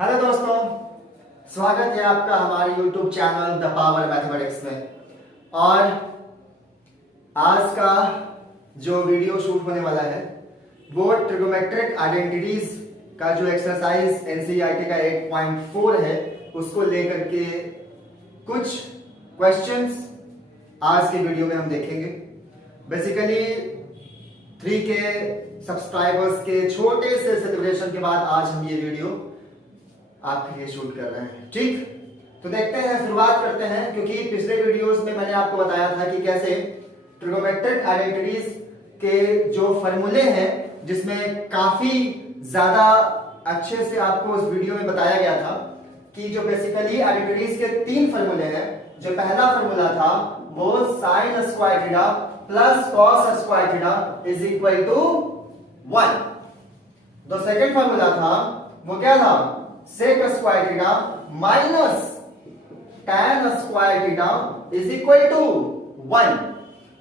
Hello दोस्तों, स्वागत है आपका हमारे YouTube channel the power mathematics में। और आज का जो वीडियो शूट होने वाला है वो ट्रिगोमेट्रिक आइडेंटिटीज का जो एक्सरसाइज एनसीईआरटी का 8.4 है उसको लेकर के कुछ क्वेश्चंस आज के वीडियो में हम देखेंगे। बेसिकली 3K सब्सक्राइबर्स के छोटे से सेलिब्रेशन के बाद आज हम ये वीडियो आपके लिए शूट कर रहे हैं। ठीक, तो देखते हैं, शुरुआत करते हैं। क्योंकि पिछले वीडियोस में मैंने आपको बताया था कि कैसे ट्रिगोमेट्रिक आइडेंटिटीज के जो फॉर्मूले हैं, जिसमें काफी ज्यादा अच्छे से आपको उस वीडियो में बताया गया था कि जो बेसिकली आइडेंटिटीज के 3 फॉर्मूले हैं। जो पहला फॉर्मूला था वो sine square theta plus cos square theta is equal to 1। जो सेकंड फॉर्मूला था वो क्या था, sec square theta minus tan square theta is equal to 1।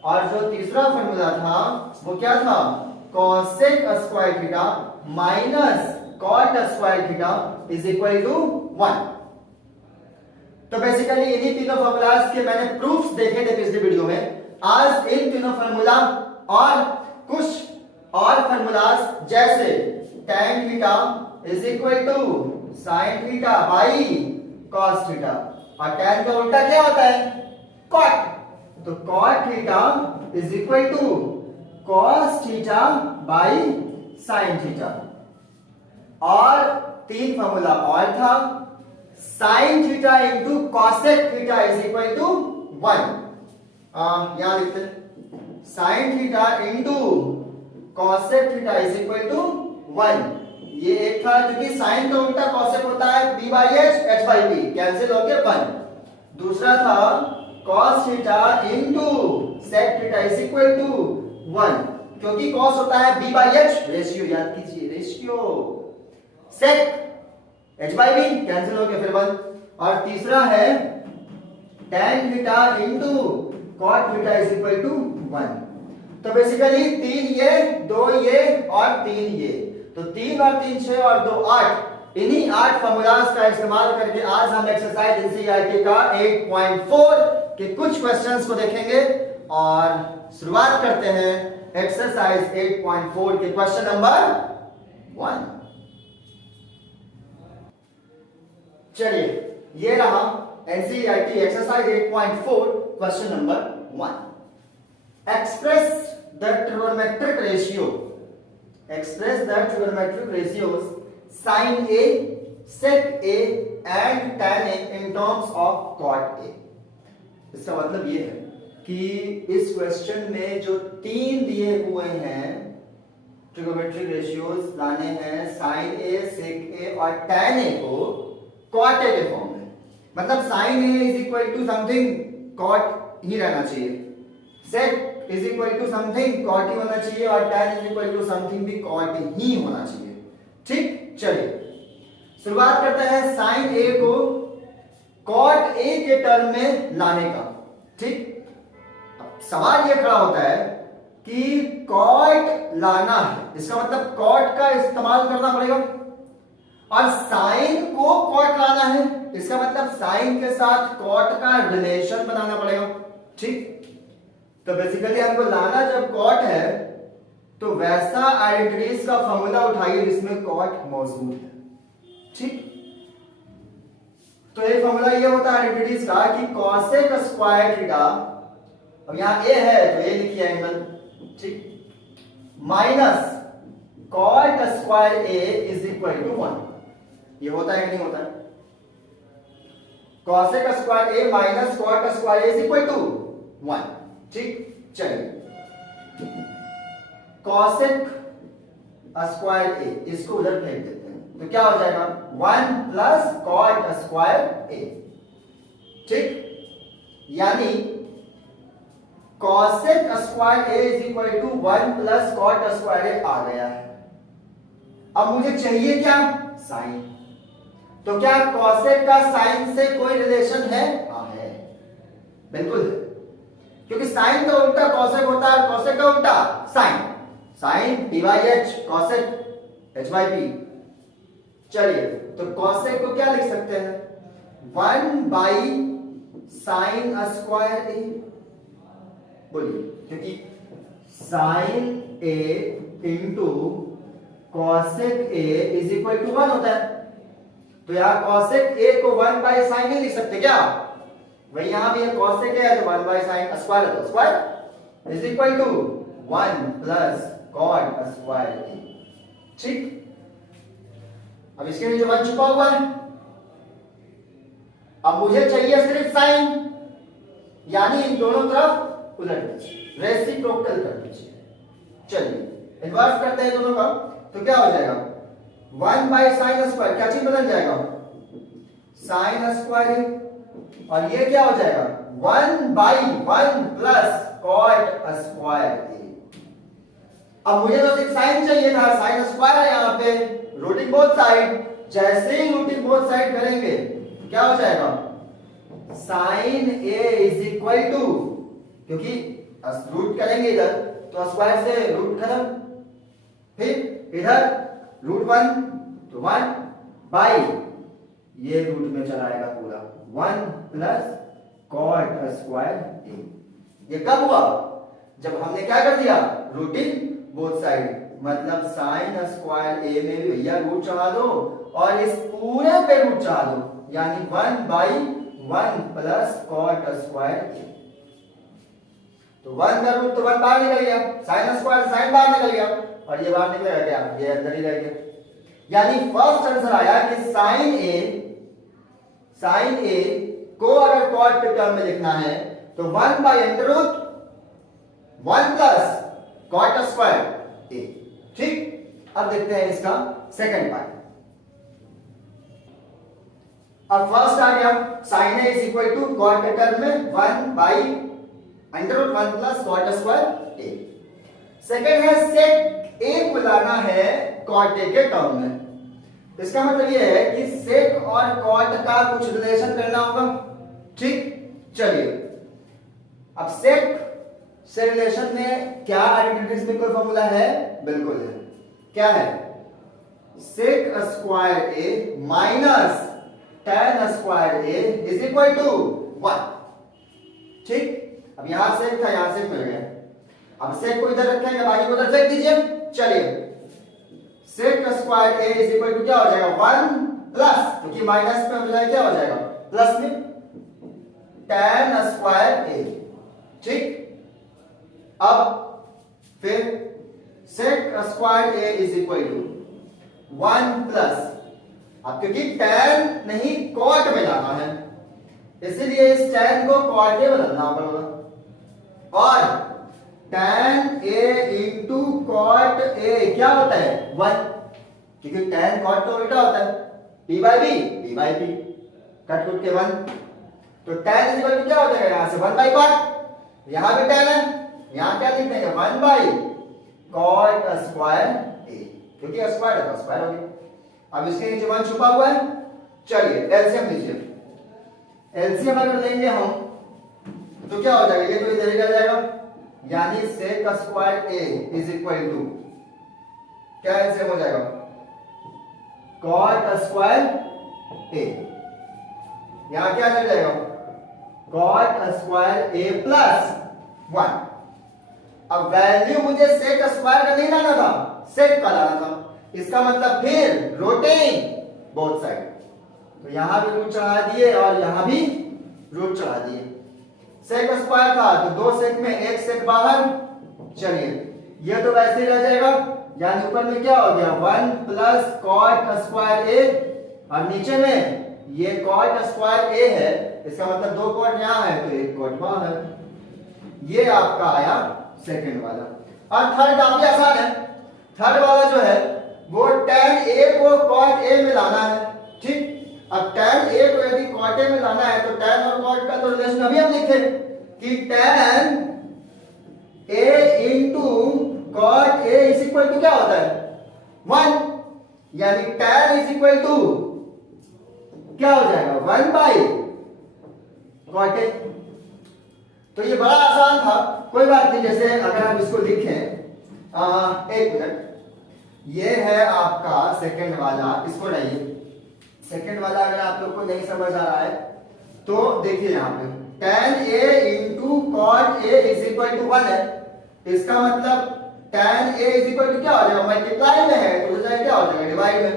और जो तीसरा फॉर्मूला था वो क्या था, cosec square theta minus cot square theta is equal to 1। तो बेसिकली इन्हीं तीनों फॉर्मूलाज के मैंने प्रूफ्स देखे थे पिछले वीडियो में। आज इन तीनों फॉर्मूला और कुछ और फॉर्मूलाज जैसे tan theta is equal to sin theta by cos theta, और tan का उल्टा क्या होता है, cot। तो cot theta is equal to cos theta by sin theta. और 3 फॉर्मूला और था, sin theta into cosec theta is equal to 1। यहां लिखते हैं sin theta into cosec theta is equal to 1। ये एक था क्योंकि sin का उल्टा cosec होता है b by h, h by p, cancel होके 1। दूसरा था cos theta into sec theta is equal to 1, क्योंकि cos होता है b by h, रेशियो याद कीजिए, ratio, sec h by b, cancel हो गया फिर 1। और तीसरा है tan theta into cot theta is equal to 1। तो बेसिकली 3 ये, 2 ये और 3 ये, तो 3 और 3 6 और 2 8। इन्हीं 8 फॉर्मूलाज का इस्तेमाल करके आज हम एक्सरसाइज एनसीईआरटी का 8.4 के कुछ क्वेश्चंस को देखेंगे। और शुरुआत करते हैं एक्सरसाइज 8.4 के क्वेश्चन नंबर 1। चलिए, ये रहा NCERT exercise 8.4 question number 1। Express the trigonometric ratio, express the trigonometric ratios sin A, sec A and tan A in terms of cot A। इसका मतलब ये है कि इस क्वेश्चन में जो 3 दिए हुए हैं ट्रिगोनोमेट्रिक रेशियोज लाने हैं sin A, sec A और tan A को cot A के फॉर्म में। मतलब sin A is equal to something cot ही रहना चाहिए, sec is equal to something cot ही होना चाहिए, और tan is equal to something भी कॉट ही होना चाहिए। ठीक, चलिए शुरुआत करते हैं sin A को cot A के टर्म में लाने का। ठीक, अब सवाल ये खड़ा होता है कि cot लाना है, इसका मतलब cot का इस्तेमाल करना पड़ेगा, और sin को cot लाना है, इसका मतलब sin के साथ cot का रिलेशन बनाना पड़ेगा। ठीक, तो बेसिकली हमको लाना जब cot है तो वैसा आइडेंटिटीज का फॉर्मूला उठाइए जिसमें cot मौजूद है। ठीक, तो एक फॉर्मूला ये होता है आइडेंटिटीज का कि cosec स्क्वायर थीटा, अब यहां a है तो a लिखिए एंगल, ठीक, minus cot square a is equal to 1। ये होता है कि नहीं होता है, cosec square a minus cot square a is equal to 1। ठीक, चलिए cosec स्क्वायर a इसको उधर फेंक देते हैं, तो क्या हो जाएगा 1 प्लस cot स्क्वायर a। ठीक, यानी cosec square a is equal to 1 plus cot square a आ गया है। अब मुझे चाहिए क्या, साइन। तो क्या cosec का साइन से कोई रिलेशन है? हाँ है, बिल्कुल है, क्योंकि साइन का उल्टा cosec होता है, cosec का उल्टा sine, sine p by h, cosec h by p। चलिए, तो कॉसेक को क्या लिख सकते हैं? 1 बाई साइन स्क्वायर ए। बोलिए, क्योंकि sine A into cosec A is equal to 1 होता है। तो यहां कॉसेक ए को 1 बाई साइन नहीं लिख सकते क्या? वही यहां भी कॉसेक ए है तो 1 बाई साइन स्क्वायर है, तो square is equal to 1 plus cot square A. ठीक, अब इसके नीचे 1 छुपा हुआ है। अब मुझे चाहिए सिर्फ साइन, यानी इन दोनों तरफ उलट दीजिए, रेसिप्रोकल कर दीजिए। चलिए इन्वर्स करते हैं दोनों का, तो क्या हो जाएगा? 1 बाई साइन स्क्वायर, क्या चीज बदल जाएगा? साइन स्क्वायर, और ये क्या हो जाएगा? 1 बाई 1 प्लस कॉट स्क्वायर ए। अब मुझे तो सिर्फ साइन चाहिए था, साइन स्क्वायर है यहाँ पे, रूटिंग बोथ साइड। जैसे ही रूटिंग बोथ साइड करेंगे क्या हो जाएगा? Sine A is equal to, क्योंकि रूट करेंगे इधर तो स्क्वायर से रूट खत्म, फिर इधर रूट 1 तो 1 बाई ये रूट में चलाएगा पूरा 1 प्लस कॉट स्क्वायर ए। ये कब हुआ? जब हमने क्या कर दिया? रूटिंग बोथ साइड, मतलब साइन स्क्वायर ए में भी भैया रूट चढ़ा दो और इस पूरे पे रूट चढ़ा दो, यानी 1 बाई 1 प्लस कॉट स्क्वायर ए। तो 1 का रूट तो 1 बाहर निकल गया, साइन स्क्वायर साइन बाहर निकल गया, और ये बाहर निकलेगा क्या? ये अंदर ही रह गया। यानी फर्स्ट आंसर आया कि साइन ए को अगर कॉट के टर्म में लिखना है तो 1 by under root 1 plus cot square A. ठीक, अब देखते हैं इसका सेकंड पार्ट। अब फर्स्ट आ गया sine A is equal to cot के टर्म में 1 by under root 1 plus cot square A. Second है सेक ए को लाना है कॉट ए के टर्म में। इसका मतलब ये है कि सेक और कॉट का कुछ रिलेशन करना होगा। ठीक, चलिए अब सेक से रिलेशन में क्या आइडेंटिटीज में कोई फॉर्मूला है? बिल्कुल है। क्या है? Sec square A minus tan square A is equal to 1। ठीक, अब यहां सेक था, यहां सेक मिल गया। अब सेक को इधर रखेंगे, बाकी को उधर फेंक दीजिए। चलिए sec square A is equal to क्या हो जाएगा? 1 प्लस, क्योंकि माइनस में हो जाएगा क्या हो जाएगा? प्लस में tan स्क्वायर ए। ठीक, अब फिर sec square A is equal to 1 plus, अब क्योंकि tan नहीं कॉट में लाना है, इसलिए इस tan को कॉट में बदलना पड़ेगा, और tan a into cot a क्या होता है? 1, क्योंकि tan कॉट तो उल्टा होता है, p by b by p, cut कुट के 1, तो tan इज इक्वल टू क्या हो जाएगा? यहां से 1 बाई कॉट, यहां भी tan है, यहां क्या लिख देंगे? 1 बाई कॉट स्क्वायर a, क्योंकि स्क्वायर है तो स्क्वायर हो गया। अब इसके नीचे 1 छुपा हुआ है। चलिए एलसीएम लीजिए, एलसीएम अगर लेंगे हम तो क्या हो जाएगा? ये तो इधर ही रह जाएगा, यानी sec square A is equal to क्या एलसीएम हो जाएगा? कॉट स्क्वायर ए, यहां क्या चल जाएगा? Cot square A plus 1। अब वैल्यू मुझे सेक स्क्वायर का नहीं लाना था, सेक का लाना था। इसका मतलब फिर रोटेटिंग बोथ साइड, तो यहां भी रूट चढ़ा दिए और यहां भी रूट चढ़ा दिए। सेक स्क्वायर था तो 2 सेक में 1 सेक बाहर। चलिए ये तो वैसे ही रह जाएगा, यानी ऊपर में क्या हो गया? 1 प्लस कॉट स्क्वायर ए, और नीचे में ये कॉट स्क्वायर ए है, इसका मतलब 2 कॉट यहां है तो 1 कॉट वहां है। ये आपका आया सेकंड वाला। और थर्ड काफी आसान है। थर्ड वाला जो है वो tan a को cot a में लाना है। ठीक, अब tan a को यदि cot a में लाना है तो tan और cot का तो रिलेशन अभी हम लिखे कि tan a इंटू cot a is equal to क्या होता है? 1, यानी tan इज इक्वल टू क्या हो जाएगा? 1 बाई cot a। तो ये बड़ा आसान था, कोई बात नहीं। जैसे अगर हम इसको लिखें, एक मिनट, ये है आपका सेकंड वाला, इसको लाइए। सेकंड वाला अगर आप लोग को नहीं समझ आ रहा है तो देखिए यहाँ पे tan a into cot a is equal to 1 है। इसका मतलब tan a is equal to क्या हो जाएगा, मल्टीप्लाई में है तो क्या हो जाएगा, डिवाइड में।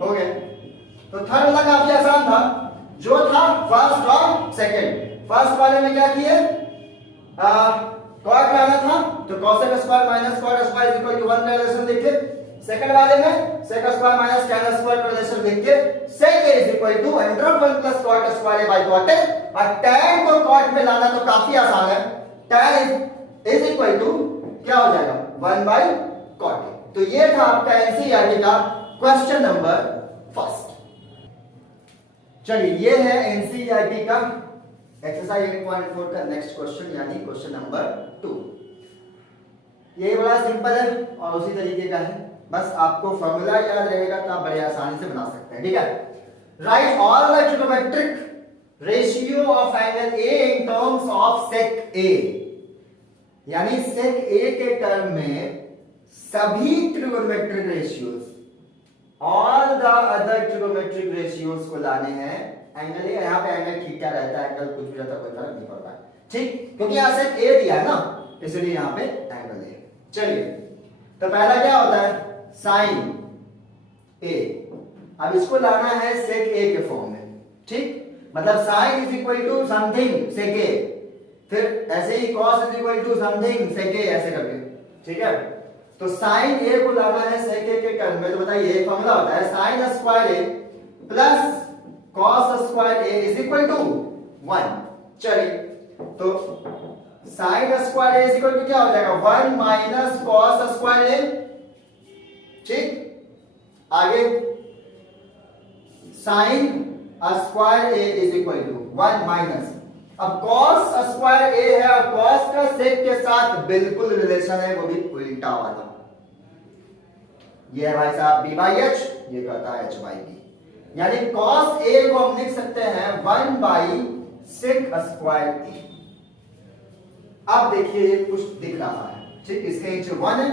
हो गया। तो थर्ड वाला काफी आसान था, जो था फर्स्ट और सेकंड। फर्स्ट वाले में क्या किए, कॉट लाना था तो cosec square minus cot square is equal to 1 का रिलेशन लिख के। सेकंड वाले में sec square minus tan square का रिलेशन लिख के sec a is equal to √1 plus cot square a by cot a। और tan को cot में लाना तो काफी आसान है, tan इज इक्वल टू क्या हो जाएगा, 1 बाय cot a। तो ये था आपका एनसीईआरटी का क्वेश्चन नंबर फर्स्ट। चलिए ये है एनसीईआरटी का एक्सरसाइज 8.4 का नेक्स्ट क्वेश्चन, यानी क्वेश्चन नंबर 2। ये बड़ा सिंपल है और उसी तरीके का है, बस आपको फॉर्मूला याद रहेगा तो आप बड़े आसानी से बना सकते हैं। ठीक है, right all the trigonometric ratio of angle A in terms of sec A, यानी सेक ए के टर्म में सभी trigonometric ratios, all the other trigonometric ratios को लाने हैं। एंगल ए, यहाँ पे एंगल थीटा रहता है, एंगल कुछ भी रहता है, कोई फर्क नहीं पड़ता, ठीक, क्योंकि यहाँ सेक ए दिया है ना, इसलिए यहाँ पे एंगल ए। चलिए तो पहला क्या होता है, साइन ए। अब इसको लाना है सेक ए के फॉर्म में, ठीक, मतलब sine is equal to something sec A, फिर ऐसे ही cos is equal to something sec A, ऐसे करके। ठीक है, तो साइन ए को लाना है सेक ए के टर्म में, तो बताइए एक फॉर्मूला होता है sine square A plus cos square A is equal to 1। चलिए तो sine square A is equal to क्या हो जाएगा, 1 माइनस कॉस स्क्वायर ए। ठीक, आगे sine square A is equal to 1 minus, अब कॉस स्क्वायर ए है और कॉस का सेक के साथ बिल्कुल रिलेशन है, वो भी उल्टा वाला। ये है भाई साहब b बाई एच, ये कहता है h बाई बी, यानी cos a को हम लिख सकते हैं 1 बाई सेक स्क्वायर ए। अब देखिए कुछ दिख रहा है, ठीक, इसके नीचे 1 है,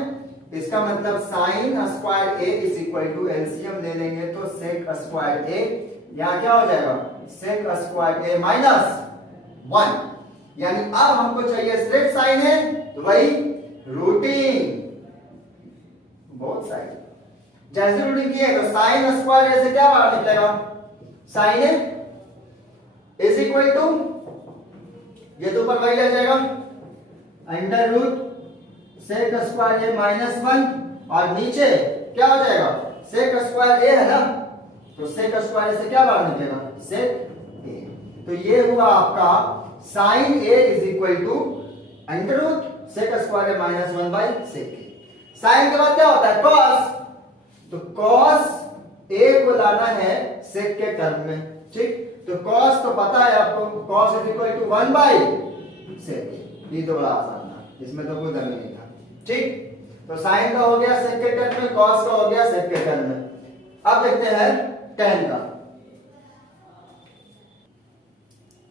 इसका मतलब sine square A is equal to LCM ले लेंगे तो सेक स्क्वायर ए, यहां क्या हो जाएगा, सेक स्क्वायर ए माइनस 1, यानी अब हमको चाहिए सिर्फ साइन है तो वही रूटिंग बोथ साइड। जैसे रूटिंग किए तो साइन स्क्वायर ए से क्या बाहर निकलेगा, sine A is equal to, ये तो ऊपर वही रह जाएगा, under root sec square A minus 1, और नीचे क्या हो जाएगा, सेक स्क्वायर ए है ना, तो सेक स्क्वायर ए से क्या बाहर निकलेगा, सेक ए। तो ये हुआ आपका sine A is equal to under root sec square A minus 1 by sec A. Sine के बाद क्या होता है, कॉस, तो कॉस ए को लाना है सेक के टर्म में, ठीक, तो कॉस तो पता है आपको, cos is equal to 1 by sec, ये तो बड़ा आसान था, इसमें तो कोई दम नहीं था। ठीक, तो साइन का हो गया सेक के टर्म में, कॉस का हो गया सेक के टर्म में। अब देखते हैं tan का।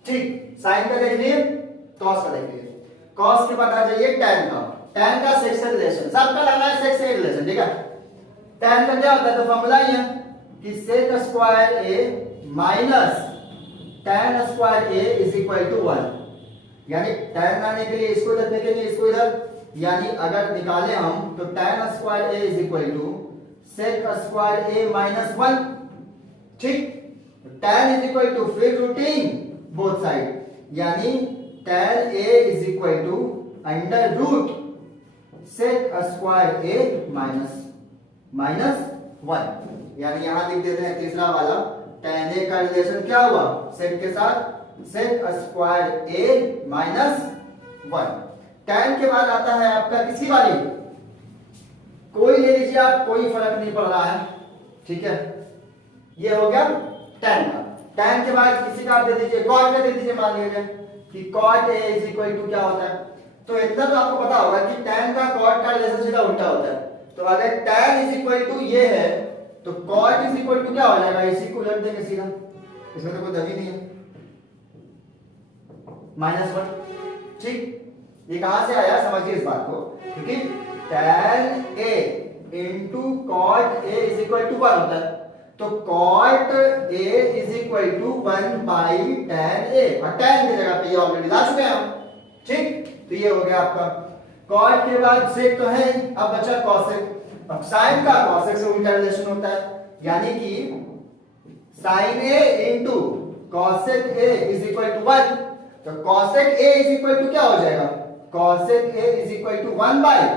ठीक, साइन का देख लिए, कॉस का देख लिए, कॉस के पता चाहिए tan का, tan का सेक से रिलेशन, सबका लाना है सेक से रिलेशन। ठीक है, tan का क्या होता है, तो फॉर्मूला ही है कि sec square A minus tan square A is equal to 1, यानी tan लाने के लिए इसको इधर फेंकेंगे, इसको इधर, यानी अगर निकालें हम तो tan square A is equal to sec square A minus 1। ठीक, tan इज इक्वल टू फिर रूटिंग बोथ साइड, यानी tan a is equal to under root sec square A minus 1, यानी यहां लिख देते हैं तीसरा वाला, tan a का रिलेशन क्या हुआ सेक के साथ, सेक स्क्वायर ए माइनस 1। tan के बाद आता है आपका किसकी वाली, कोई ले लीजिए आप, कोई फर्क नहीं पड़ रहा है। ठीक है, ये हो गया tan का। tan के बाद किसी का आप दे दीजिए, cot का दे दीजिए, मान लीजिए कि cot a is equal to क्या होता है, तो इतना तो आपको पता होगा कि tan का cot का रिलेशन सीधा उल्टा होता है, तो अगर tan इज इक्वल टू ये है तो cot इज इक्वल टू क्या हो जाएगा, इसी को उलट देंगे सीधा, इसमें तो कोई दम ही नहीं है, -1। ठीक, ये कहां से आया समझिए इस बात को, क्योंकि tan a into cot A is equal to 1 होता है। तो cot A is equal to 1 by tan A, और tan की जगह पे ये ऑलरेडी ला चुके हैं हम। ठीक, तो ये हो गया आपका कॉट के बाद सेक तो है, अब बचा कॉसेक। अब साइन का कॉसेक से उल्टा रिलेशन होता है, यानी कि sine A into cosec A is equal to 1। तो cosec A is equal to क्या हो जाएगा, cosec A is equal to 1 by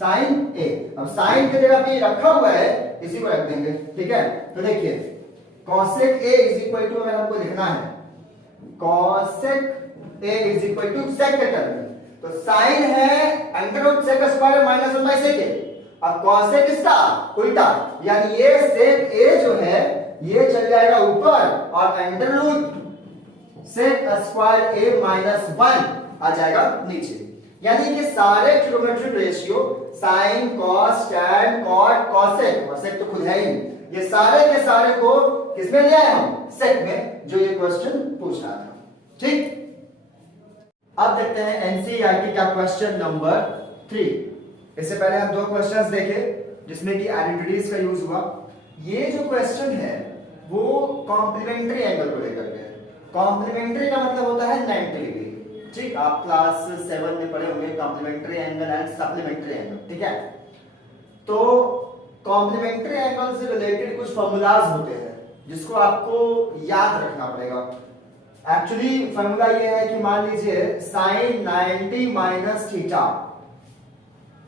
sine A. अब साइन की जगह पे रखा हुआ है, इसी को रख देंगे। ठीक है, तो देखिए cosec A is equal to, अगर हमको लिखना है cosec A is equal to sec के टर्म में, तो साइन है under root sec square minus 1 by sec A, और कॉसेक इसका उल्टा, यानी ये सेक ए जो है ये चल जाएगा ऊपर और under root sec square A minus 1 आ जाएगा नीचे। यानी कि सारे trigonometric ratio sine cos tan cot cosec, और सेक तो खुद है ही, ये सारे के सारे को किसमें ले आए हम, सेक में, जो ये क्वेश्चन पूछ रहा था। ठीक, अब देखते हैं एनसीईआरटी का क्वेश्चन नंबर 3। इससे पहले हम दो क्वेश्चंस देखे जिसमें कि आइडेंटिटीज का यूज हुआ। ये जो क्वेश्चन है वो कॉम्प्लीमेंट्री एंगल को लेकर के है। कॉम्प्लीमेंट्री का मतलब होता है 90 डिग्री। ठीक, आप क्लास 7 में पढ़े होंगे complementary angle and supplementary angle. ठीक है, तो कॉम्प्लीमेंट्री एंगल से रिलेटेड कुछ फॉर्मूलाज होते हैं जिसको आपको याद रखना पड़ेगा। एक्चुअली फॉर्मूला ये है कि मान लीजिए sine 90 minus theta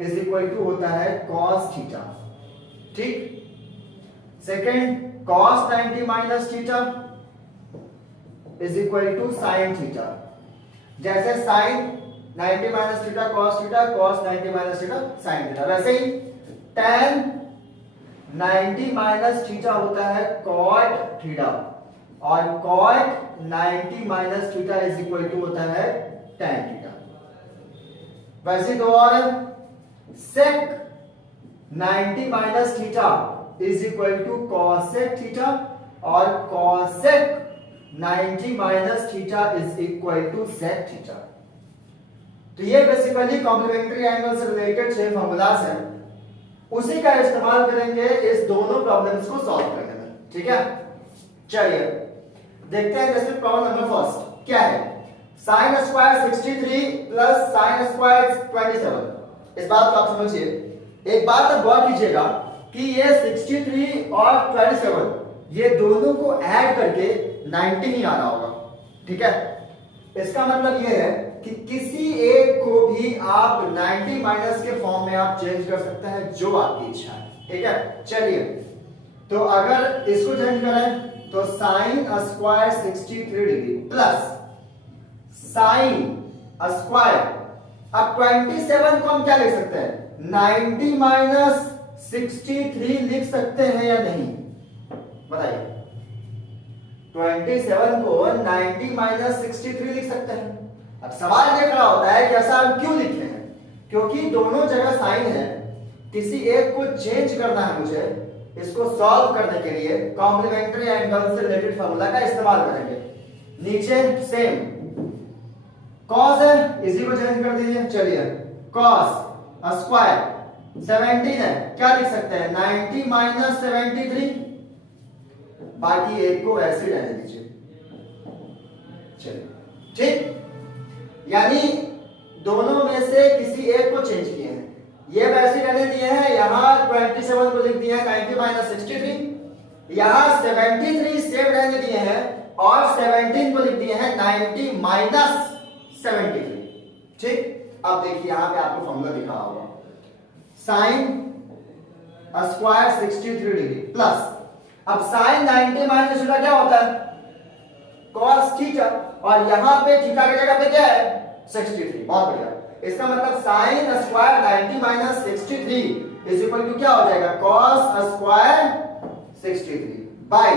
is equal to होता है कॉस थीटा। ठीक, second cos 90 minus theta is equal to sine theta. जैसे sine 90 minus theta cos theta, cos 90 minus theta sine theta, वैसे ही tan 90 माइनस थीटा होता है कॉट थीटा, और cot 90 minus theta is equal to होता है tan theta. वैसे दो और sec 90 minus theta is equal to cosec theta, और cosec 90 minus theta is equal to sec theta. तो ये बेसिकली कॉम्प्लीमेंट्री एंगल से रिलेटेड 6 फॉर्मूलाज हैं, उसी का इस्तेमाल करेंगे इस दोनों प्रॉब्लम्स को सॉल्व करने में। ठीक है, चलिए देखते हैं। जैसे प्रॉब्लम नंबर फर्स्ट क्या है, sine square 63 plus sine square 27। इस बात को आप समझिए, एक बात आप गौर कीजिएगा कि ये 63 और 27 ये दोनों को ऐड करके 90 ही आ रहा होगा। ठीक है, इसका मतलब ये है कि किसी एक को भी आप 90 माइनस के फॉर्म में आप चेंज कर सकते हैं, जो आपकी इच्छा है। ठीक है, चलिए तो अगर इसको चेंज करें तो sine square 63 degree plus sine square, अब 27 को हम क्या लिख सकते हैं, 90 माइनस 63 लिख सकते हैं या नहीं, बताइए। 27 को 90 माइनस 63 लिख सकते हैं। अब सवाल ये खड़ा होता है कि ऐसा हम क्यों लिख रहे हैं, क्योंकि दोनों जगह साइन है, किसी एक को चेंज करना है मुझे। इसको सॉल्व करने के लिए कॉम्प्लीमेंट्री एंगल से रिलेटेड फार्मूला का इस्तेमाल करेंगे। नीचे सेम कॉस है, इसी को चेंज कर दीजिए। चलिए कॉस स्क्वायर 17 है, क्या लिख सकते हैं, 90 माइनस 73, बाकी एक को ऐसे रहने दीजिए। चलिए ठीक, यानी दोनों में से किसी एक को चेंज किए हैं। ये वैसे रहने दिए हैं, यहां 27 को लिख दिया है 90 माइनस 63, यहां 73 सेम रहने दिए हैं और 17 को लिख दिए हैं 90 माइनस 73। ठीक, अब देखिए यहां पे आपको फॉर्मूला दिखा होगा, साइन स्क्वायर 63 डिग्री प्लस, अब साइन 90 माइनस थीटा क्या होता है, cos थीटा, और यहां पे थीटा की जगह पे क्या है 63। बहुत बढ़िया, इसका मतलब sine square 90 minus 63 is equal to क्या हो जाएगा, cos स्क्वायर 63 बाय,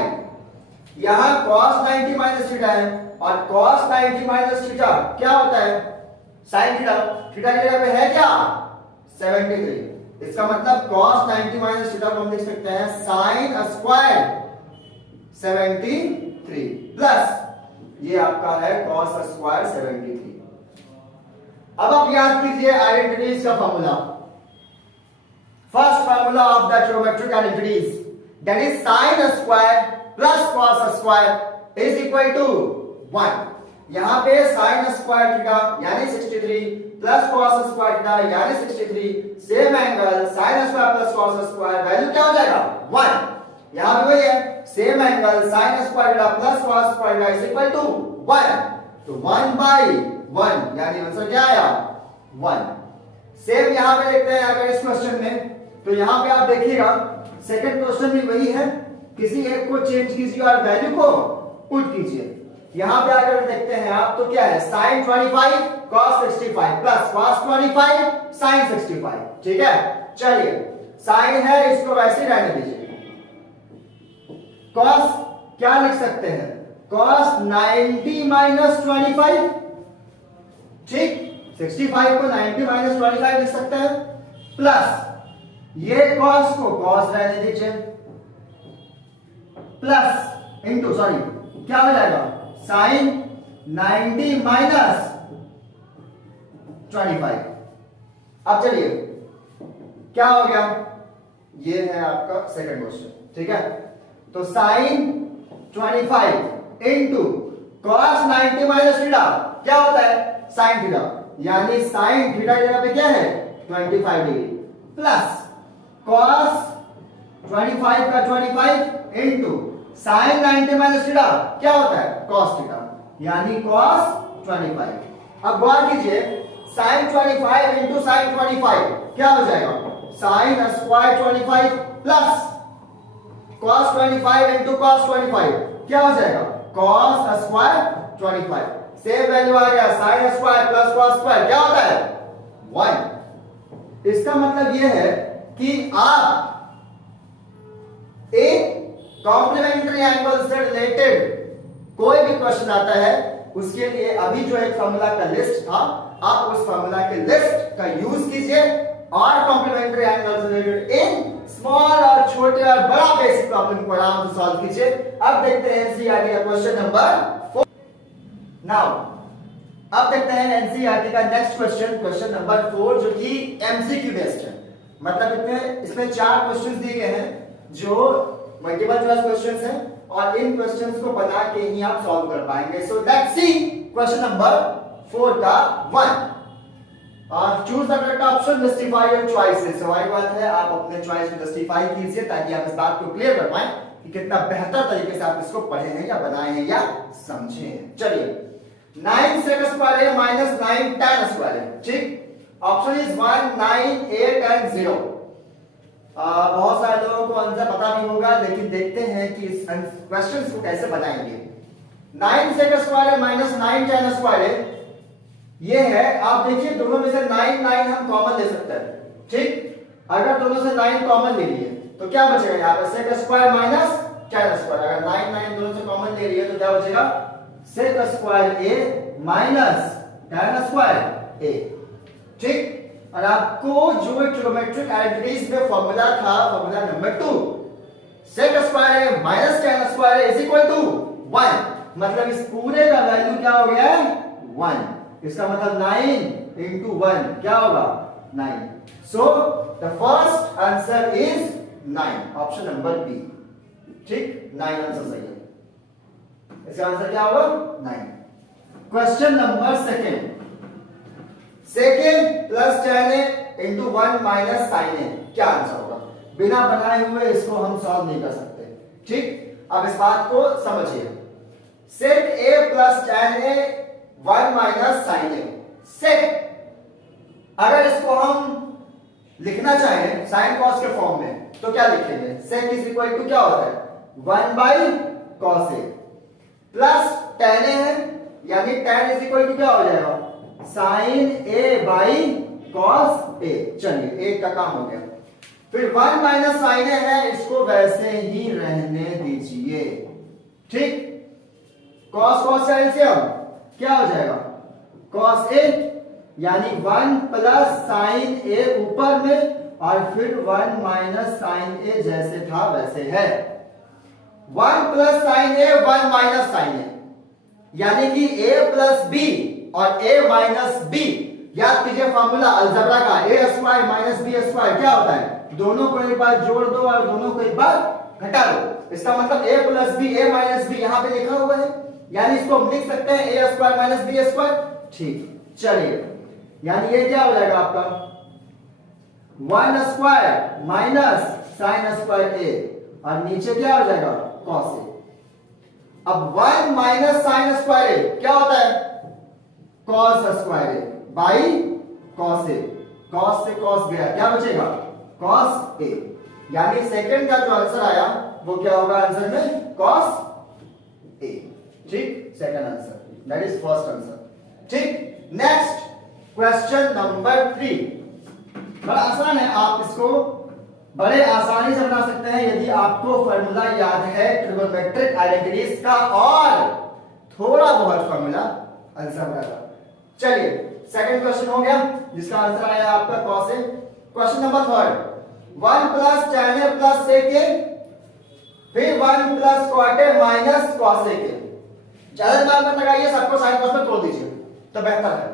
यहां cos 90 माइनस थीटा है और cos 90 माइनस थीटा क्या होता है, साइन थीटा, थीटा की जगह पे है क्या 73। इसका मतलब cos 90 माइनस थीटा को हम लिख सकते हैं साइन स्क्वायर 73 प्लस ये आपका है cos स्क्वायर 73। अब आप याद कीजिए आइडेंटिटीज का formula. first formula of the trigonometric identities, that is sin a square plus cos a square is equal to 1. यहां पे sin स्क्वायर थीटा यानी 63 प्लस cos स्क्वायर थीटा यानी 63, same angle sin square plus cos square, value क्या हो जाएगा 1. यहां पे वही है, same angle sin square theta plus cos square theta is equal to 1. तो 1/1 यानी आंसर क्या आया 1. सेम यहां पे देखते हैं अगर इस क्वेश्चन में, तो यहां पे आप देखिएगा सेकंड क्वेश्चन भी वही है, किसी एक को चेंज कीजिए और वैल्यू को पुट कीजिए. यहां पे अगर देखते हैं आप तो क्या है sin 25 cos 65 plus cos 25 sin 65. ठीक है, चलिए sin है इसको वैसे ही रहने दीजिए. cos क्या लिख सकते हैं, cos 90 माइनस 25. ठीक, 65 को 90 माइनस 25 लिख सकते हैं, प्लस ये cos को cos रहने दीजिए, प्लस इंटू सॉरी क्या हो जाएगा sin 90 माइनस 25. अब चलिए क्या हो गया, ये है आपका सेकंड क्वेश्चन. ठीक है, तो sin 25 into cos 90 minus theta क्या होता है sin थीटा, यानी sin थीटा की जगह पे क्या है 25 डिग्री, प्लस cos 25 का 25 इंटू sin 90 माइनस थीटा क्या होता है cos थीटा, यानी cos 25. अब गौर कीजिए sin 25 इंटू sin 25 क्या हो जाएगा sin square 25 plus cos 25 into cos 25 क्या हो जाएगा cos स्क्वायर 25. सेम वैल्यू आ गया, sin square plus cos square क्या होता है 1. इसका मतलब यह है कि आप एक कॉम्प्लीमेंट्री एंगल से रिलेटेड कोई भी क्वेश्चन आता है उसके लिए अभी जो एक फॉर्मूला का लिस्ट था, आप उस फॉर्मूला के लिस्ट का यूज कीजिए और कॉम्प्लीमेंट्री एंगल से रिलेटेड इन स्मॉल और छोटे और बड़ा बेसिक प्रॉब्लम को आराम से सॉल्व कीजिए. अब देखते हैं एनसीईआरटी का क्वेश्चन नंबर 4. नाउ अब देखते हैं एनसीईआरटी का नेक्स्ट क्वेश्चन, क्वेश्चन नंबर 4, जो कि एमसीक्यू बेस्ड है. मतलब इसमें 4 क्वेश्चन दिए गए हैं जो मल्टीपल चॉइस क्वेश्चंस हैं और इन क्वेश्चंस को बना के ही आप सॉल्व कर पाएंगे. So let's see question number 4 का 1. Choose the correct option, justify your choices. सवाल बात है आप अपने चॉइस को जस्टिफाई कीजिए ताकि आप इस बात को क्लियर कर पाएं कि कितना बेहतर तरीके से आप इसको पढ़े हैं या बनाए हैं या समझे हैं. चलिए 9 sec स्क्वायर है माइनस 9 tan स्क्वायर है. ठीक, ऑप्शन इज 1 9 8 and 0. बहुत सारे लोगों को आंसर पता नहीं होगा, लेकिन देखते हैं कि इस क्वेश्चंस को कैसे बनाएंगे. 9 sec स्क्वायर है माइनस 9 tan स्क्वायर है, ये है. आप देखिए दोनों में से 9 9 हम कॉमन ले सकते हैं. ठीक, अगर दोनों से 9 कॉमन ले लिए तो क्या बचेगा यहाँ पे sec square minus tan square. अगर 9 9 दोनों से कॉमन ले लिए तो क्या बचेगा sec square a minus tan square a. ठीक, और आपको जो ट्रिगोनोमेट्रिक आइडेंटिटीज में फॉर्मूला था, फॉर्मूला नंबर 2, sec स्क्वायर है minus tan square is equal to 1. मतलब इस पूरे का वैल्यू क्या हो गया है 1. इसका मतलब 9 into 1 क्या होगा 9. So the first answer is 9, option number B. ठीक, 9 आंसर सही है. इसका आंसर क्या होगा 9. Question number second, second plus tan a into 1 minus sin a क्या आंसर होगा. बिना बनाए हुए इसको हम सॉल्व नहीं कर सकते. ठीक, अब इस बात को समझिए. sec a plus tan a 1 minus sin a. sec अगर इसको हम लिखना चाहें sin cos के फॉर्म में तो क्या लिखेंगे, sec इज इक्वल टू क्या होता है 1 by cos a plus tan a है, यानी tan इज इक्वल टू क्या हो जाएगा sin a by cos a. चलिए एक का काम हो गया. फिर 1 माइनस sin a है, इसको वैसे ही रहने दीजिए. ठीक, cos cos का एलसीएम क्या हो जाएगा cos a, यानी 1 प्लस sin a ऊपर में और फिर 1 माइनस sin a जैसे था वैसे है. 1 plus sin a 1 minus sin a, यानी कि a प्लस b और a माइनस b. याद कीजिए फॉर्मूला अलजेब्रा का, a square minus b square क्या होता है दोनों को एक बार जोड़ दो और दोनों को एक बार घटा दो। इसका मतलब a plus B A minus B यहां पे लिखा हुआ है, यानी इसको हम लिख सकते हैं ए स्क्वायर माइनस बी स्क्वायर। ठीक, चलिए, यानी ये क्या हो जाएगा आपका 1 स्क्वायर माइनस साइन स्क्वायर ए और नीचे क्या हो जाएगा कॉस ए। अब 1 माइनस साइन स्क्वायर ए क्या होता है cos square A by cos A. Cos से कॉस गया, क्या बचेगा कॉस ए, यानी सेकंड का जो आंसर आया वो क्या होगा आंसर में कॉस ए। ठीक, second answer, that is first answer. ठीक, नेक्स्ट क्वेश्चन नंबर 3, बड़ा आसान है, आप इसको बड़े आसानी से बना सकते हैं यदि आपको फॉर्मूला याद है ट्रिगोनोमेट्रिक आइडेंटिटीज का और थोड़ा बहुत फॉर्मूला आंसर बना। चलिए, सेकंड क्वेश्चन हो गया जिसका आंसर आया आपका cos a। Question number 3, 1 plus tan a plus sec a, फिर 1 plus cot a minus cos a के। ज्यादा दिमाग मत लगाइए, सबको साइन कॉस में तोड़ दीजिए तो बेहतर है।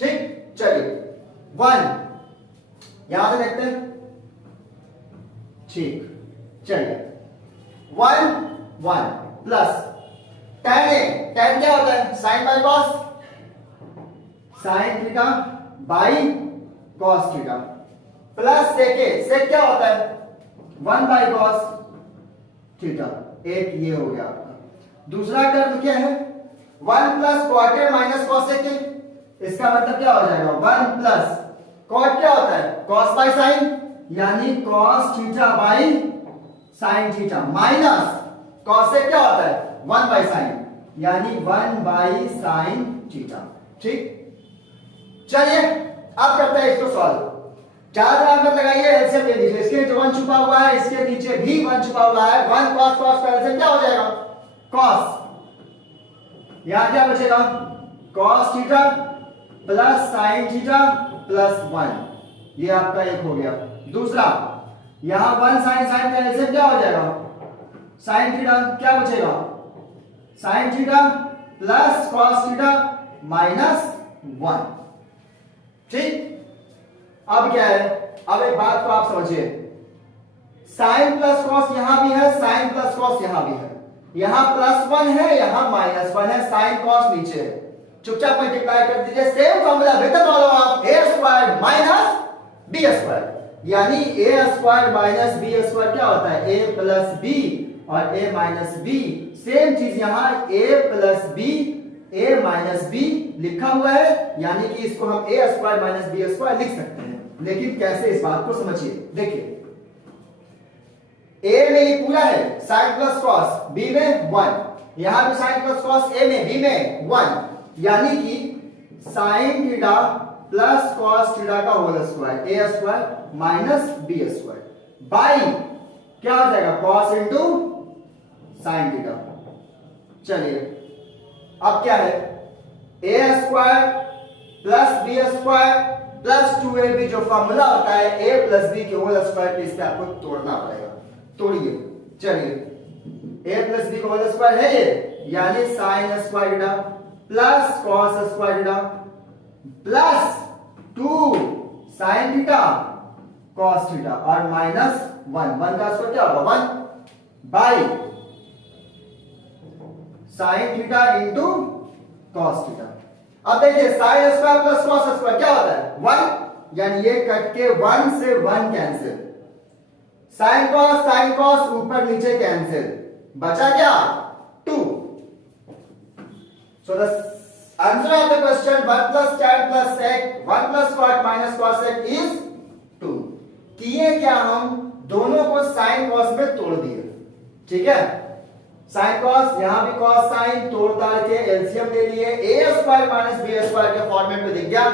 ठीक, चलिए 1 यहां से देखते हैं। ठीक, चलिए 1 प्लस tan a, tan क्या होता है sine by cos, sine theta by cos theta, plus sec A, sec क्या होता है 1 बाई कॉस थीटा। एक ये हो गया आपका। दूसरा टर्म क्या है 1 plus cot A minus cos A, इसका मतलब क्या हो जाएगा 1 प्लस कॉट क्या होता है कॉस बाई साइन, यानी cos theta by sine theta, minus cos A क्या होता है 1 बाई साइन, यानी 1 बाई साइन थीटा। ठीक, चलिए अब करते हैं इसको सॉल्व। चार नंबर लगाइए, एलसीएम ले लीजिए। इसके नीचे 1 छुपा हुआ है, इसके नीचे भी 1 छुपा हुआ है। 1 cos cos का एलसीएम क्या हो जाएगा cos, यहां क्या बचेगा cos theta plus sin theta plus 1, ये आपका एक हो गया। दूसरा यहां 1 sin sin का एलसीएम क्या हो जाएगा sin थीटा, क्या बचेगा sin theta plus cos theta minus 1। ठीक, अब क्या है, अब एक बात को आप समझिए, साइन प्लस कॉस यहां भी है, साइन प्लस कॉस यहां भी है, यहां +1 है, यहां -1 है, साइन कॉस नीचे है, चुपचाप मल्टीप्लाई कर दीजिए। सेम फॉर्मूला बेहतर फॉलो आप a square minus b square, यानी a square minus b square क्या होता है a प्लस b और a माइनस b। सेम चीज यहां a plus b a minus b लिखा हुआ है, यानी कि इसको हम a square minus b square लिख सकते हैं। लेकिन कैसे, इस बात को समझिए। देखिए a में ये पूरा है sin प्लस cos, b में 1, यहां भी sin प्लस cos a में b में 1, यानी कि sin theta plus cos theta का whole square a square minus b square by क्या हो जाएगा cos इंटू sin थीटा। चलिए अब क्या है a square plus b square plus 2ab, जो फॉर्मूला होता है a प्लस b के होल स्क्वायर के, इस पे आपको तोड़ना पड़ेगा। तोड़िए, चलिए a प्लस b का होल स्क्वायर है ये, यानी sin square theta plus cos square theta plus 2 sin theta cos theta और माइनस 1 का स्क्वायर क्या होगा 1 by sin theta into cos theta. अब देखिए sin square plus cos square क्या होता है 1, यानी ये कट के 1 से 1 कैंसिल, sin cos ऊपर नीचे कैंसिल, बचा क्या 2। So the answer of the question 1 plus tan plus sec 1 plus cot minus cos sec is 2। किए क्या, हम दोनों को sin cos में तोड़ दिए। ठीक है, sin cos, यहां भी cos sin, तोड़ ताड़ के एलसीएम ले लिए, a square minus b square के फॉर्मेट में दिख गया।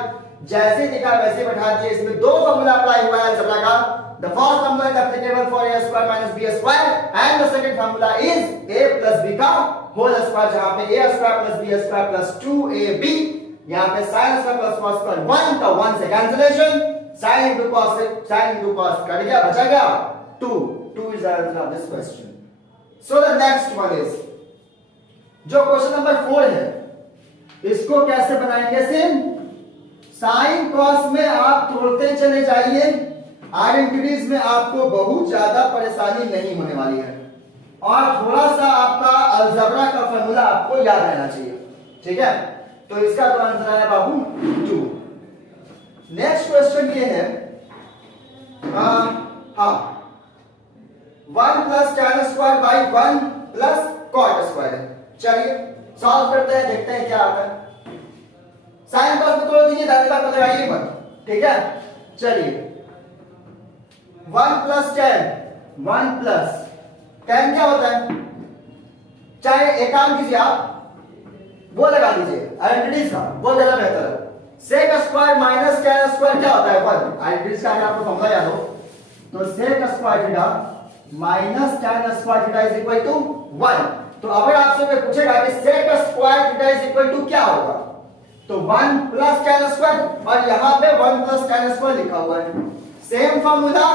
जैसे दिखा वैसे बैठा दिए। इसमें दो फॉर्मूला अप्लाई हुआ है अलजेब्रा का। The first formula is applicable for a square minus b square and the second formula is a plus b का whole square, जहां पे a square plus b square plus 2ab, यहां पे sin square plus cos square 1 का 1 से cancellation, sin into cos cut गया, बचा गया 2 is the answer of this question. So the next one is जो क्वेश्चन नंबर 4 है, इसको कैसे बनाएंगे? सेम sin cos में आप तोड़ते चले जाइए आइडेंटिटीज में आपको बहुत ज्यादा परेशानी नहीं होने वाली है और थोड़ा सा आपका अलजेब्रा का फॉर्मूला आपको याद रहना चाहिए, ठीक है। तो इसका तो आंसर आया बाबू 2। नेक्स्ट क्वेश्चन ये है, हाँ 1 plus tan square by 1 plus cot square है। चलिए सॉल्व करते हैं, देखते हैं क्या आता है। साइन कॉस में तोड़ दीजिए, दादी बात लगाइए मत, ठीक है। चलिए 1 प्लस tan क्या होता है, चाहे एक काम कीजिए आप वो लगा दीजिए आइडेंटिटीज का, वो ज्यादा बेहतर है। Sec square minus tan square क्या होता है 1, आइडेंटिटीज का अगर आपको फॉर्मूला याद हो तो sec square theta minus tan square theta is equal to 1। तो अगर आपसे कोई पूछेगा कि sec square theta is equal to क्या होगा, तो 1 प्लस tan स्क्वायर, और यहां पे 1 प्लस tan स्क्वायर लिखा हुआ है। सेम फॉर्मूला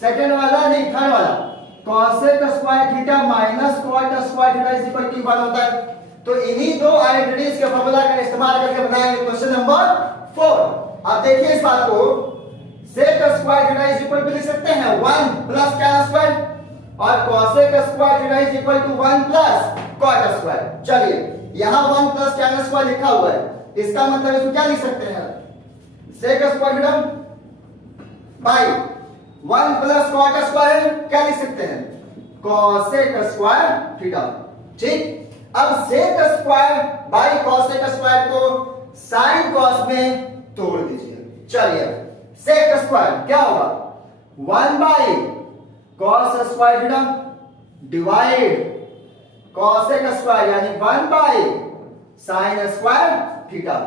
सेकंड वाला नहीं, थर्ड वाला, cosec square theta minus cot square theta is equal to 1 होता है। तो इन्हीं दो आइडेंटिटीज के फॉर्मूला का इस्तेमाल करके बनाएंगे क्वेश्चन नंबर 4। अब देखिए इस बात को, sec square theta is equal to लिख सकते हैं 1 प्लस tan स्क्वायर और cosec square theta is equal to 1 plus cot square. चलिए यहां 1 प्लस tan स्क्वायर लिखा हुआ है, इसका मतलब इसको क्या लिख सकते हैं, sec square theta by 1 plus cot square क्या लिख सकते हैं, cosec स्क्वायर थीटा, ठीक। अब sec square by cosec square को sin cos में तोड़ दीजिए। चलिए sec स्क्वायर क्या होगा, 1 by cos square theta divide cosec square यानी 1 बाई sin स्क्वायर थीटा।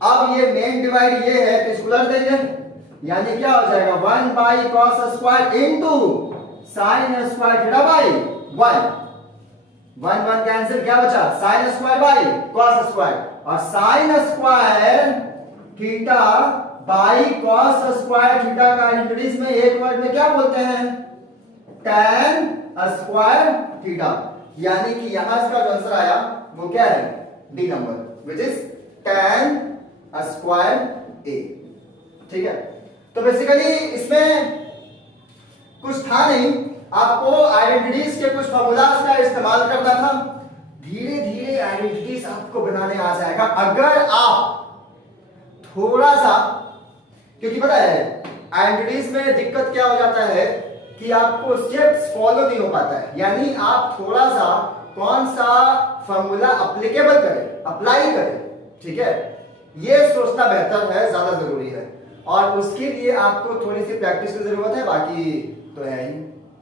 अब ये मेन डिवाइड ये है तो इसको उलट देंगे, यानी क्या हो जाएगा 1 by cos square into sin square theta by 1 1 cancel, क्या बचा sin square by cos square, और sin square theta by cos square theta का आइडेंटिटीज में एक वर्ड में क्या बोलते हैं, tan स्क्वायर थीटा। यानी कि यहां इसका जो आंसर आया वो क्या है, D number, which is tan square a, ठीक है। तो बेसिकली इसमें कुछ था नहीं, आपको आइडेंटिटीज के कुछ फॉर्मूलाज का इस्तेमाल करना था। धीरे धीरे आइडेंटिटीज आपको बनाने आ जाएगा अगर आप थोड़ा सा, क्योंकि पता है आइडेंटिटीज में दिक्कत क्या हो जाता है कि आपको स्टेप्स फॉलो नहीं हो पाता है, यानी आप थोड़ा सा कौन सा फॉर्मूला एप्लीकेबल करें, अप्लाई करें, ठीक है, ये सोचना बेहतर है, ज्यादा जरूरी है, और उसके लिए आपको थोड़ी सी प्रैक्टिस की जरूरत है, बाकी तो है ही,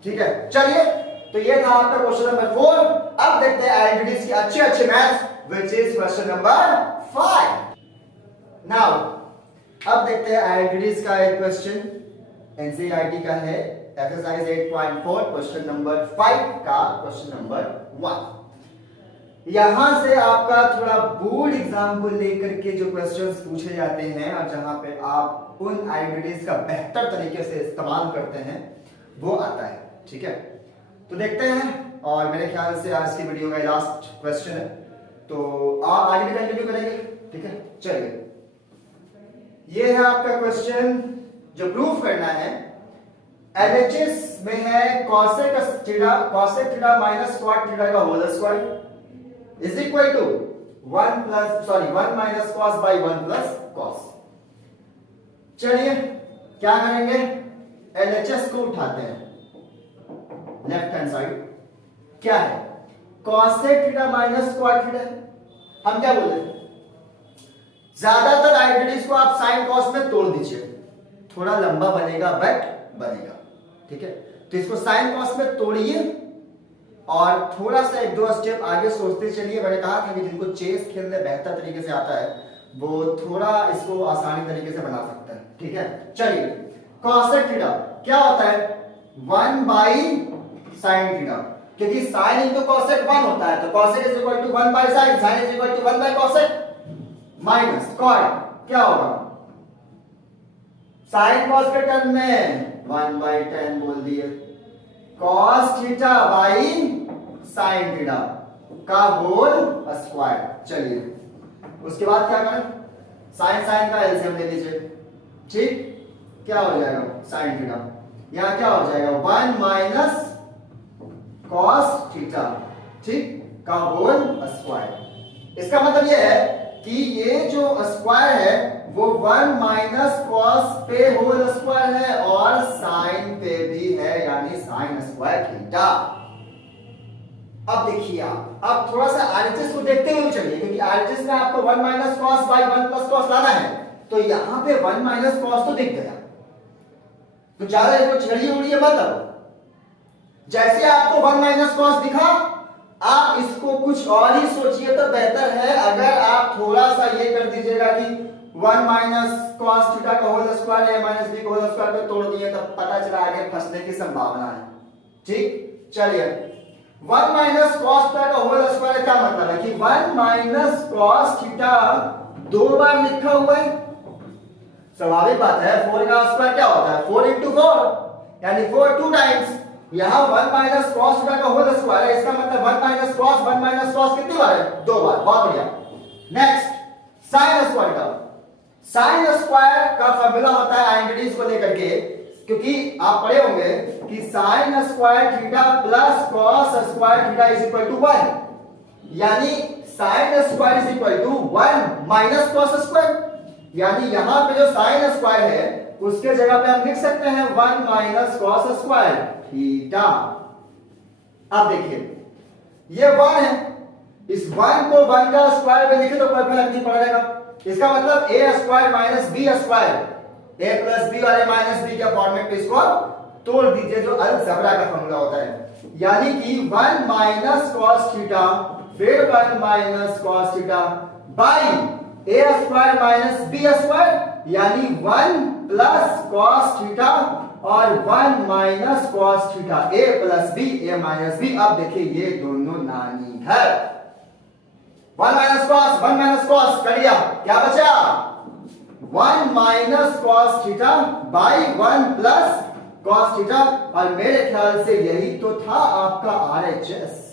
ठीक है। चलिए तो ये था आपका क्वेश्चन नंबर 4। अब देखते हैं आइडेंटिटीज की अच्छे अच्छे maths, which is question number 5। Now अब देखते हैं आइडेंटिटीज का एक क्वेश्चन एनसीईआरटी का है, एक्सरसाइज 8.4 क्वेश्चन नंबर 5 का क्वेश्चन नंबर 1। यहां से आपका थोड़ा बोर्ड एग्जाम को लेकर के जो क्वेश्चंस पूछे जाते हैं और जहां पे आप उन आइडेंटिटीज का बेहतर तरीके से इस्तेमाल करते हैं वो आता है, ठीक है। तो देखते हैं, और मेरे ख्याल से आज की वीडियो का लास्ट क्वेश्चन है, तो आप आगे भी कंटिन्यू करेंगे, ठीक है। चलिए ये है आपका क्वेश्चन जो प्रूफ करना है। एलएचएस में है cosec theta minus cot theta का whole square is equal to 1 minus cos by 1 plus cos। चलिए क्या करेंगे, एलएचएस को उठाते हैं लेफ्ट हैंड साइड, क्या है cosec theta minus cot theta. हम क्या बोले, ज्यादातर आइडेंटिटीज को आप साइन कॉस में तोड़ दीजिए, थोड़ा लंबा बनेगा बट बनेगा, ठीक है। तो इसको साइन कॉस में तोड़िए और थोड़ा सा एक दो स्टेप आगे सोचते चलिए। मैंने कहा था कि जिनको चेस खेलने बेहतर तरीके से आता है वो थोड़ा इसको आसानी तरीके से बना सकता है, ठीक है। चलिए cosec थीटा क्या होता है 1 बाई sin थीटा, क्योंकि sin इनटू cosec 1 होता है, तो cosec is equal to 1 by sin, sin is equal to 1 by cosec minus cot क्या होगा sin cos के टर्म में 1 बाई 10 बोल दिए, cos theta by sin theta का होल स्क्वायर। चलिए उसके बाद क्या करें, sin sin का एलसीएम ले लीजिए, ठीक। क्या हो जाएगा साइन थीटा, यहाँ क्या हो जाएगा 1 माइनस कॉस थीटा, ठीक, का होल स्क्वायर। इसका मतलब ये है कि ये जो स्क्वायर है वो 1 माइनस कॉस पे होल स्क्वायर है और साइन पे भी है, यानी साइन स्क्वायर थीटा। अब देखिए आप, अब थोड़ा सा आरएचएस को देखते हुए चलिए, क्योंकि आरएचएस में आपको 1 minus cos by 1 plus cos लाना है, तो यहां पे 1 माइनस कॉस तो दिख गया, तो ज्यादा इसको छड़िए उड़िए मत। अब जैसे आपको 1 माइनस कॉस दिखा, आप इसको कुछ और ही सोचिए तो बेहतर है। अगर आप थोड़ा सा ये कर दीजिएगा कि 1 माइनस कॉस थीटा का होल स्क्वायर है माइनस बी का होल स्क्वायर पे तोड़ दिए, तब पता चला आगे फंसने की संभावना है, ठीक। चलिए 1 माइनस कॉस थीटा का होल स्क्वायर क्या मतलब है कि 1 माइनस कॉस थीटा 2 बार लिखा हुआ है, स्वाभाविक बात है, 4 का स्क्वायर क्या होता है 4 इंटू 4, यानी 4 2 टाइम्स। यहां 1 माइनस कॉस थीटा का होल स्क्वायर है, इसका मतलब 1 माइनस कॉस 1 माइनस कॉस कितनी बार है 2 बार, बहुत बढ़िया। नेक्स्ट साइन स्क्वायर का, साइन स्क्वायर का फार्मूला होता है एंगल्स को लेकर के, क्योंकि आप पढ़े होंगे कि sine square theta plus cos square theta is equal to 1, यानी sine square is equal to 1 minus cos square, यानी यहां पे जो साइन स्क्वायर है उसके जगह पे हम लिख सकते हैं 1 माइनस कॉस स्क्वायर थीटा। अब देखिए ये 1 है, इस 1 को 1 का स्क्वायर में लिखे तो कोई फर्क नहीं पड़ेगा। इसका मतलब a square minus B square, a plus B और a माइनस बी के फॉर्मेट पे इसको तोड़ दीजिए, जो अलजेब्रा का फॉर्मूला होता है, यानी कि 1 माइनस कॉस थीटा फिर 1 minus cos theta by a square minus B square, यानी 1 प्लस कॉस थीटा और 1 minus cos theta, a plus B a minus B. अब देखिए ये दोनों नानी है, 1 माइनस कॉस कर दिया, क्या बचा 1 minus cos theta by 1 plus cos theta, और मेरे ख्याल से यही तो था आपका आरएचएस।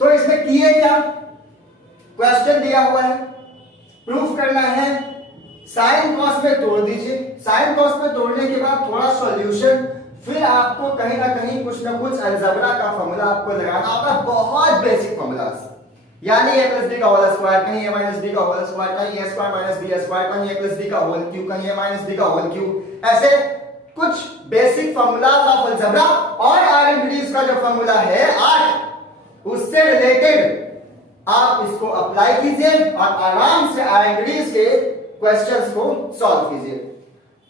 तो इसमें किए क्या, क्वेश्चन दिया हुआ है, प्रूफ करना है, साइन कॉस में तोड़ दीजिए, साइन कॉस में तोड़ने के बाद थोड़ा सॉल्यूशन, फिर आपको कहीं ना कहीं कुछ ना कुछ अलजेब्रा का फॉर्मूला आपको लगाना होगा, बहुत बेसिक फॉर्मूलास, यानी a प्लस बी का होल स्क्वायर, कहीं a माइनस बी का होल स्क्वायर, कहीं a square minus B square, कहीं a प्लस बी का होल क्यूब, कहीं a माइनस बी का होल क्यूब, ऐसे कुछ बेसिक फॉर्मूला ऑफ अलजेब्रा। और आइडेंटिटीज का जो फॉर्मूला है 8, उससे रिलेटेड आप इसको अप्लाई कीजिए और आराम से आइडेंटिटीज के क्वेश्चंस को सॉल्व कीजिए।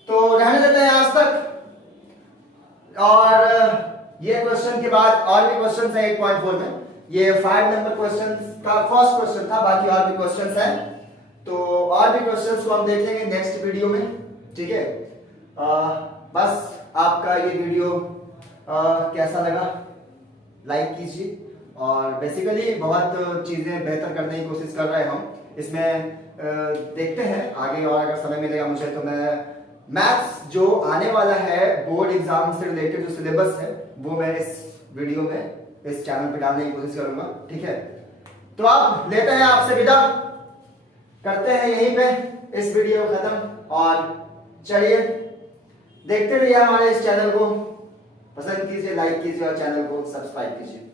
तो रहने देते हैं आज तक, और ये क्वेश्चन के बाद और भी क्वेश्चंस हैं 8.4 में, ये 5 नंबर क्वेश्चन का फर्स्ट क्वेश्चन था, बाकी और भी क्वेश्चंस हैं, तो और भी क्वेश्चंस को हम देखेंगे नेक्स्ट वीडियो में, ठीक है। बस आपका ये वीडियो कैसा लगा लाइक कीजिए, और बेसिकली बहुत चीजें बेहतर करने की कोशिश कर रहे हैं हम इसमें, देखते हैं आगे, और अगर समय मिलेगा मुझे तो मैं मैथ्स जो आने वाला है बोर्ड एग्जाम से रिलेटेड जो सिलेबस है वो मैं इस वीडियो में इस चैनल पे डालने की कोशिश करूंगा, ठीक है। तो अब लेते हैं आपसे विदा, करते हैं यहीं पे इस वीडियो को खत्म, और चलिए देखते रहिए हमारे इस चैनल को, पसंद कीजिए, लाइक कीजिए और चैनल को सब्सक्राइब कीजिए।